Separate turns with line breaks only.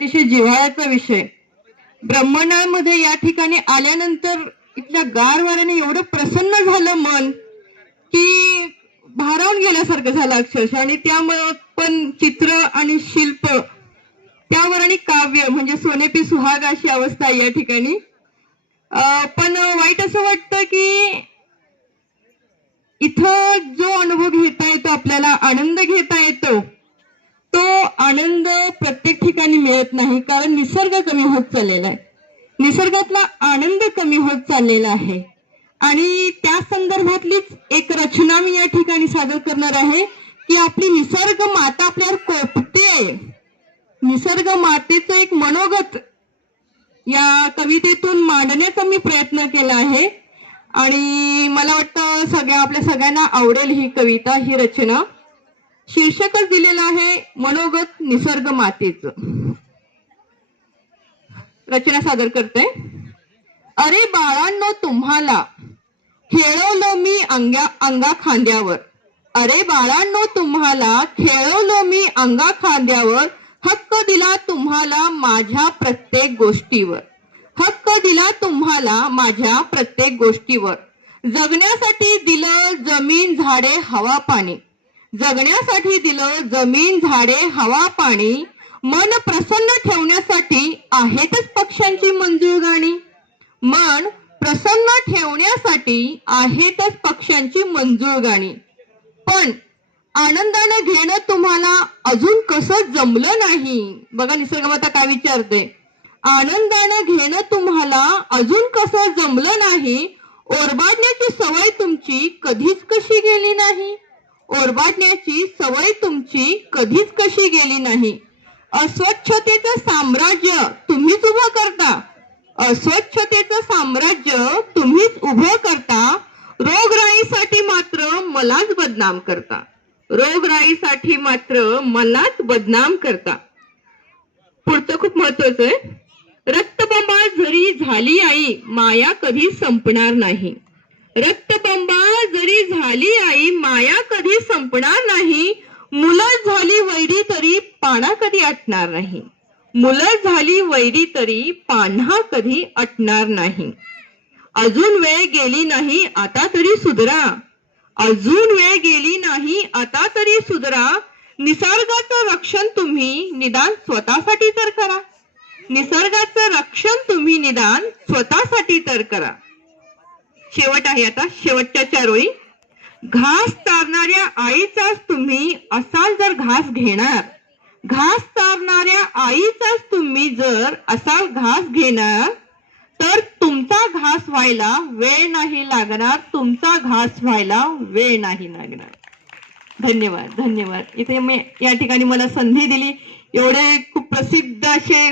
अतिशय जिव्हाळ्याचा विषय. ब्रह्मणामध्ये या ठिकाणी आल्यानंतर इथल्या गारवाऱ्याने एवढं प्रसन्न झालं मन की भारावून गेल्यासारखं झालं अक्षरशः. आणि त्यामुळं पण चित्र आणि शिल्प त्यावर आणि काव्य म्हणजे सोनेपी सुहाग अशी अवस्था आहे या ठिकाणी. अं, पण वाईट असं वाटतं की इथं जो अनुभव घेता येतो आपल्याला आनंद घेत मिळत नाही कारण निसर्ग कमी होत चाललेला आहे. निसर्गातला आनंद कमी होत चाललेला आहे. आणि त्या संदर्भातलीच एक रचना मी या ठिकाणी सादर करणार आहे की आपली निसर्ग माता आपल्यावर कोपते. निसर्ग मातेचं एक मनोगत या कवितेतून मांडण्याचा मी प्रयत्न केला आहे. आणि मला वाटतं सगळ्या आपल्या सगळ्यांना आवडेल ही कविता ही रचना. शीर्षकच दिलेलं आहे मनोगत निसर्ग मातेचं. रचना सादर करते. अरे बाळांनो तुम्हाला खेळवलं मी अंगा अंगा खांद्यावर. अरे बाळांनो तुम्हाला खेळवलं मी अंगा खांद्यावर. हक्क दिला तुम्हाला माझ्या प्रत्येक गोष्टीवर. हक्क दिला तुम्हाला माझ्या प्रत्येक गोष्टीवर. जगण्यासाठी दिलं जमीन झाडे हवा पाणी. जगण्यासाठी दिलं जमीन झाडे हवा पाणी. मन प्रसन्न ठेवण्यासाठी आहेतच पक्ष्यांची मंजूळ गाणी मन प्रसन्न ठेवण्यासाठी आहेतच पक्ष्यांची मंजूळ गाणी पण आनंदानं घेणं तुम्हाला अजून कसं जमलं नाही? बघा निसर्गमाता काय विचारते? आनंदानं घेणं तुम्हाला अजून कसं जमलं नाही? ओरबाडण्याची सवय तुमची कधीच कशी गेली नाही? ओरबाडण्याची सवय तुमची कधीच कशी गेली नाही? अस्वच्छतेचं साम्राज्य तुम्हीच उभं करता. अस्वच्छतेचं साम्राज्य तुम्हीच उभं करता. रोगराईसाठी मात्र मलाच बदनाम करता. रोगराईसाठी मात्र मलाच बदनाम करता. पुढचं खूप महत्वाचं आहे. रक्तबंबा जरी झाली आई माया कधी संपणार नाही. रक्तबंबा जरी झाली आई माया कधी संपणार नाही. मुलं वैरी तरी पाना कधी अटणार नाही. मुलं झाली वैरी तरी पान्हा कधी अटणार नाही. अजून वेळ गेली नाही आता तरी सुधरा. अजून वेळ गेली नाही आता तरी सुधरा. निसर्गाचं रक्षण तुम्ही निदान स्वतःसाठी तर करा. निसर्गाचं रक्षण तुम्ही निदान स्वतःसाठी तर करा. शेवट आहे आता शेवटच्या चारोळी. घास चारणाऱ्या आईचाच तुम्ही असाल जर घास घेणार. घास चारणाऱ्या आईचाच तुम्ही जर असाल घास घेणार तर तुमचा घास व्हायला वेळ नाही लागणार तुमचा घास व्हायला वेळ नाही लागणार. धन्यवाद धन्यवाद. इथे मी या ठिकाणी मला संधी दिली. एवढे खूप प्रसिद्ध असे